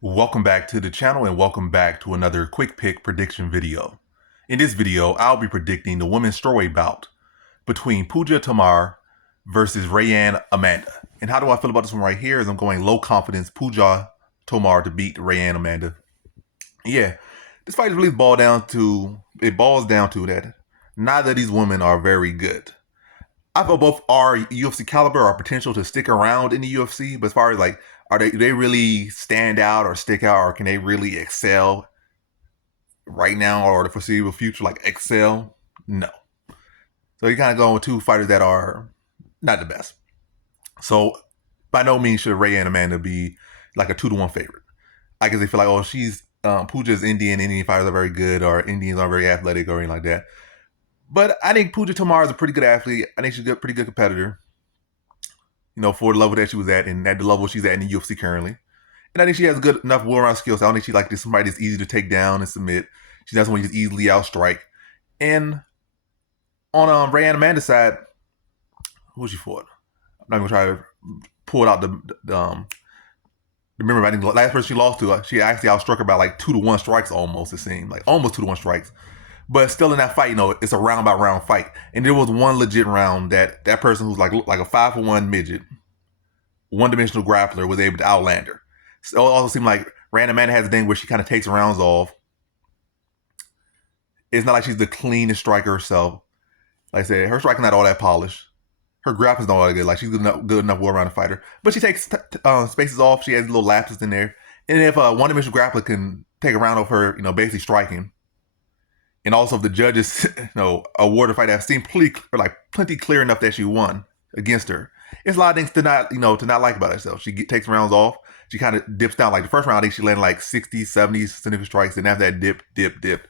Welcome back to the channel and welcome back to another quick pick prediction video. In this video, I'll be predicting the women's strawweight bout between Pujar Tomar versus Rayanne Amanda. And how do I feel about this one right here is I'm going low confidence Pujar Tomar to beat Rayanne Amanda. Yeah, this fight really boils down to that neither of these women are very good. I feel both are UFC caliber or potential to stick around in the UFC, but as far as like, do they really stand out or stick out, or can they really excel right now or the foreseeable future? Like excel? No. So you're kind of going with two fighters that are not the best. So by no means should Rayanne Amanda be like a 2-1 favorite. I guess they feel like, oh, she's Puja's Indian fighters are very good, or Indians are very athletic, or anything like that. But I think Pujar Tomar is a pretty good athlete. I think she's a pretty good competitor, for the level that she was at and at the level she's at in the UFC currently. And I think she has good enough all-around skills. I don't think she's like somebody that's easy to take down and submit. She's not someone you just easily outstrike. And on Rayanne Amanda's side, who she fought? I'm not going to try to pull it out the remember, I think the last person she lost to, she actually outstruck her by like 2-1 strikes almost, it seemed. Like almost 2-1 strikes. But still in that fight, it's a round by round fight. And there was one legit round that person who's like a 5'1" midget, one-dimensional grappler, was able to outland her. So it also seemed like Rayanne Amanda has a thing where she kind of takes rounds off. It's not like she's the cleanest striker herself. Like I said, her striking not all that polished. Her grappling's not all that good. Like she's good enough all-around fighter. But she takes spaces off. She has little lapses in there. And if a one-dimensional grappler can take a round off her, basically striking, and also if the judges, award a fight that seemed plenty clear enough that she won against her, it's a lot of things to not like about herself. She takes rounds off. She kind of dips down. Like the first round, I think she landed like 60, 70 significant strikes. And after that dip,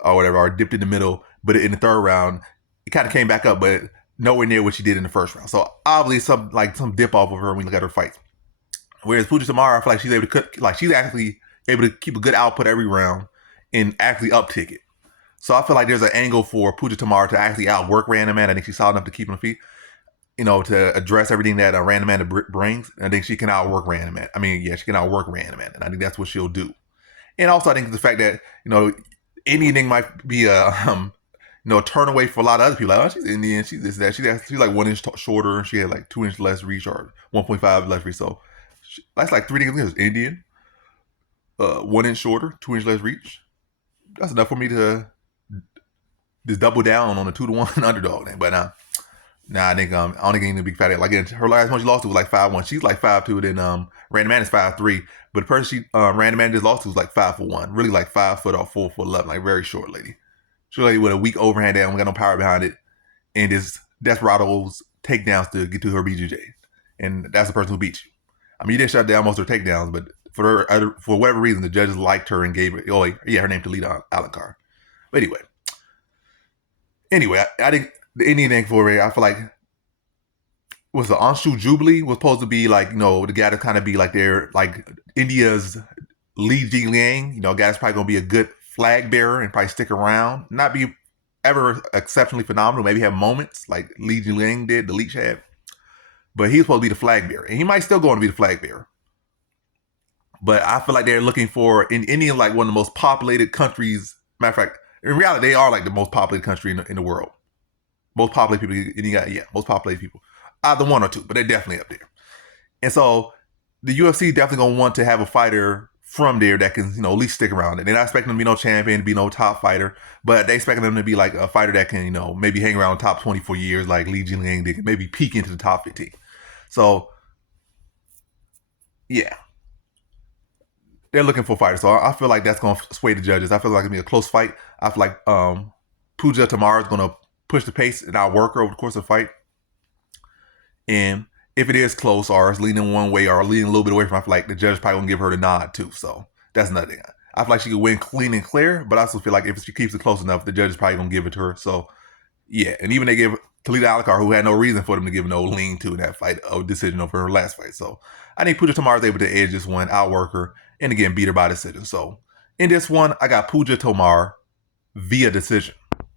or whatever, or dipped in the middle. But in the third round, it kind of came back up, but nowhere near what she did in the first round. So obviously some dip off of her when we look at her fights. Whereas Pujar Tomar, I feel like she's able to she's actually able to keep a good output every round and actually uptick it. So I feel like there's an angle for Pujar Tomar to actually outwork Rayanne Amanda. I think she's solid enough to keep on her feet, to address everything that Rayanne Amanda brings. And I think she can outwork Rayanne Amanda. She can outwork Rayanne Amanda. And I think that's what she'll do. And also I think the fact that, anything might be a, turn away for a lot of other people. Like, oh, she's Indian, she's this, that. She's like 1 inch shorter, and she had like 2 inch less reach, or 1.5 less reach. So that's like 3 things. Indian, 1 inch shorter, 2 inch less reach. That's enough for me to just double down on the 2-1 underdog thing. But I think I don't think any big fat. Like her last one she lost to was like 5'1". She's like 5'2". Then Rayanne Amanda's 5'3". But the person Rayanne Amanda just lost to was like 5'1", really like 5 foot or 4 foot 11, like very short lady. Short lady with a weak overhand down, we got no power behind it, and just desperados takedowns to get to her BJJ, and that's the person who beats you. You didn't shut down most of her takedowns, but for whatever reason, the judges liked her and gave her her name to lead Alencar. But anyway, I think the Indian thing for her, I feel like was the Anshu Jubilee was supposed to be like, the guy to kind of be like their, like India's Li Jingliang, guy that's probably going to be a good flag bearer and probably stick around, not be ever exceptionally phenomenal, maybe have moments like Li Jingliang did, the Leech had, but he's supposed to be the flag bearer, and he might still go on to be the flag bearer. But I feel like they're looking for, in India, like one of the most populated countries. Matter of fact, in reality, they are like the most populated country in the world. Most populated people, most populated people. Either one or two, but they're definitely up there. And so the UFC definitely going to want to have a fighter from there that can, at least stick around. They're not expecting them to be no champion, to be no top fighter, but they expect them to be like a fighter that can, maybe hang around the top 20 for years, like Li Jingliang did, maybe peak into the top 15. So, yeah. They're looking for fighters. So I feel like that's going to sway the judges. I feel like it's going to be a close fight. I feel like Pujar Tomar is going to push the pace and outwork her over the course of the fight. And if it is close or it's leaning one way or leaning a little bit away from, I feel like the judge is probably going to give her the nod too. So that's another thing. I feel like she could win clean and clear, but I also feel like if she keeps it close enough, the judge is probably going to give it to her. So, yeah. And even they gave Talita Alencar, who had no reason for them to give no lean to in that fight, a decision over her last fight. So I think Pujar Tomar is able to edge this one, outwork her, and again, beat her by decision. So in this one, I got Pujar Tomar via decision.